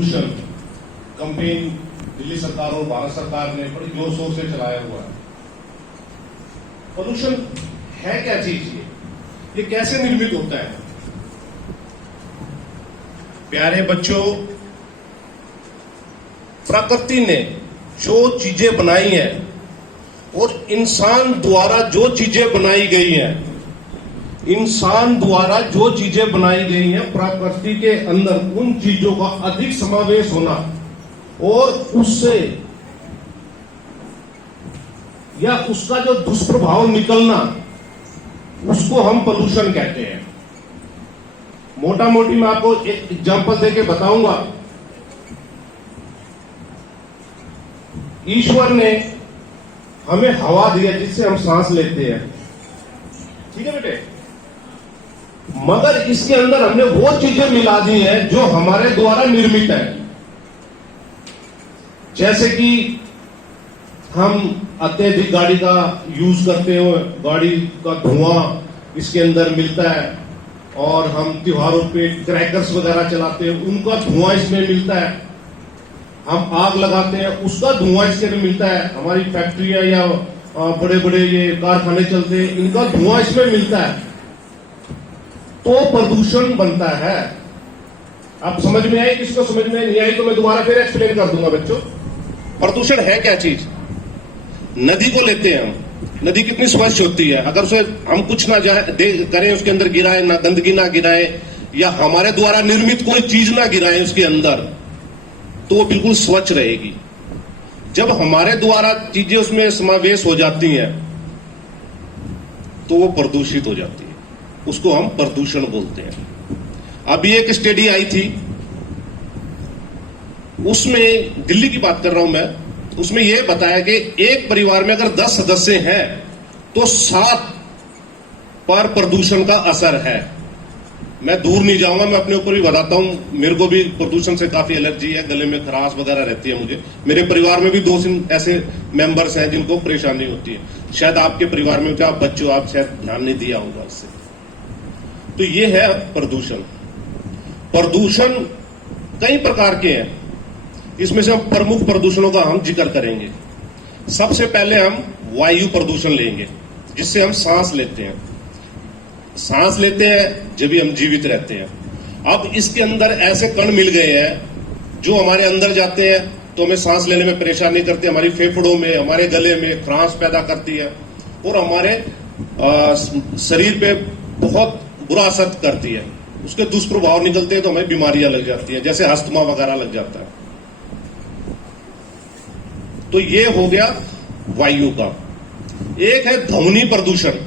प्रदूषण कैंपेन दिल्ली सरकार और भारत सरकार ने बड़ी जोर शोर से चलाया हुआ है। पोल्यूशन है क्या चीज ये कैसे निर्मित होता है? प्यारे बच्चों, प्रकृति ने जो चीजें बनाई हैं और इंसान द्वारा जो चीजें बनाई गई हैं, इंसान द्वारा जो चीजें बनाई गई हैं, प्रकृति के अंदर उन चीजों का अधिक समावेश होना और उससे या उसका जो दुष्प्रभाव निकलना, उसको हम पोल्यूशन कहते हैं। मोटा मोटी मैं आपको एक एग्जांपल देके बताऊंगा। ईश्वर ने हमें हवा दिया जिससे हम सांस लेते हैं, ठीक है बेटे, मगर इसके अंदर हमने वो चीजें मिला दी हैं जो हमारे द्वारा निर्मित है। जैसे कि हम अत्यधिक गाड़ी का यूज करते हो, गाड़ी का धुआं इसके अंदर मिलता है, और हम त्योहारों पे क्रैकर्स वगैरह चलाते हैं, उनका धुआं इसमें मिलता है। हम आग लगाते हैं, उसका धुआं इसके अंदर मिलता है। हमारी फैक्ट्रियां या बड़े बड़े ये कारखाने चलते हैं, इनका धुआं इसमें मिलता है, तो प्रदूषण बनता है। आप समझ में आई? किसको समझ में नहीं आई तो मैं दोबारा फिर एक्सप्लेन कर दूंगा बच्चों। प्रदूषण है क्या चीज? नदी को लेते हैं हम, नदी कितनी स्वच्छ होती है, अगर उसे हम कुछ ना करें, उसके अंदर गिराए ना, गंदगी ना गिराए, या हमारे द्वारा निर्मित कोई चीज ना गिराए उसके अंदर, तो वो बिल्कुल स्वच्छ रहेगी। जब हमारे द्वारा चीजें उसमें समावेश हो जाती हैं तो वो प्रदूषित हो जाती है, उसको हम प्रदूषण बोलते हैं। अभी एक स्टडी आई थी, उसमें दिल्ली की बात कर रहा हूं मैं, उसमें यह बताया कि एक परिवार में अगर 10 सदस्य हैं तो 7 पर प्रदूषण का असर है। मैं दूर नहीं जाऊंगा, मैं अपने ऊपर भी बताता हूं, मेरे को भी प्रदूषण से काफी एलर्जी है, गले में खराश वगैरह रहती है मुझे। मेरे परिवार में भी 2 ऐसे मेंबर्स हैं जिनको परेशानी होती है। शायद आपके परिवार में क्या बच्चों, आप शायद ध्यान नहीं दिया होगा इससे। तो ये है प्रदूषण। प्रदूषण कई प्रकार के हैं, इसमें से हम प्रमुख प्रदूषणों का हम जिक्र करेंगे। सबसे पहले हम वायु प्रदूषण लेंगे, जिससे हम सांस लेते हैं। सांस लेते हैं जब भी हम जीवित रहते हैं। अब इसके अंदर ऐसे कण मिल गए हैं जो हमारे अंदर जाते हैं तो हमें सांस लेने में परेशानी करते हैं, हमारी फेफड़ों में, हमारे गले में खराश पैदा करती है और हमारे शरीर पे बहुत बुरा असर करती है। उसके दुष्प्रभाव निकलते हैं तो हमें बीमारियां लग जाती हैं, जैसे अस्थमा वगैरह लग जाता है। तो ये हो गया वायु का। एक है ध्वनि प्रदूषण।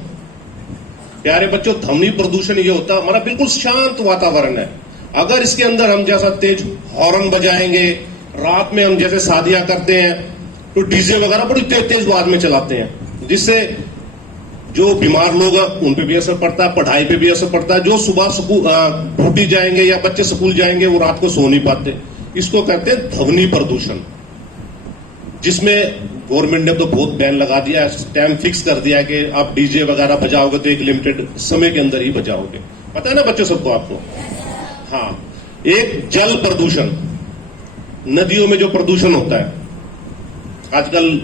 प्यारे बच्चों, ध्वनि प्रदूषण ये होता है, हमारा बिल्कुल शांत वातावरण है, अगर इसके अंदर हम जैसा तेज हॉर्न बजाएंगे, रात में हम जैसे शादियां करते हैं तो डीजे वगैरह बड़ी तेज तेज आवाज में चलाते हैं, जिससे जो बीमार लोग हैं उन पे भी असर पड़ता है, पढ़ाई पे भी असर पड़ता है। जो सुबह ड्यूटी जाएंगे या बच्चे स्कूल जाएंगे वो रात को सो नहीं पाते। इसको कहते हैं ध्वनि प्रदूषण, जिसमें गवर्नमेंट ने तो बहुत बैन लगा दिया है, टाइम फिक्स कर दिया है कि आप डीजे वगैरह बजाओगे तो एक लिमिटेड समय के अंदर ही बजाओगे। पता है ना बच्चों सबको, आपको? हाँ। एक जल प्रदूषण, नदियों में जो प्रदूषण होता है आजकल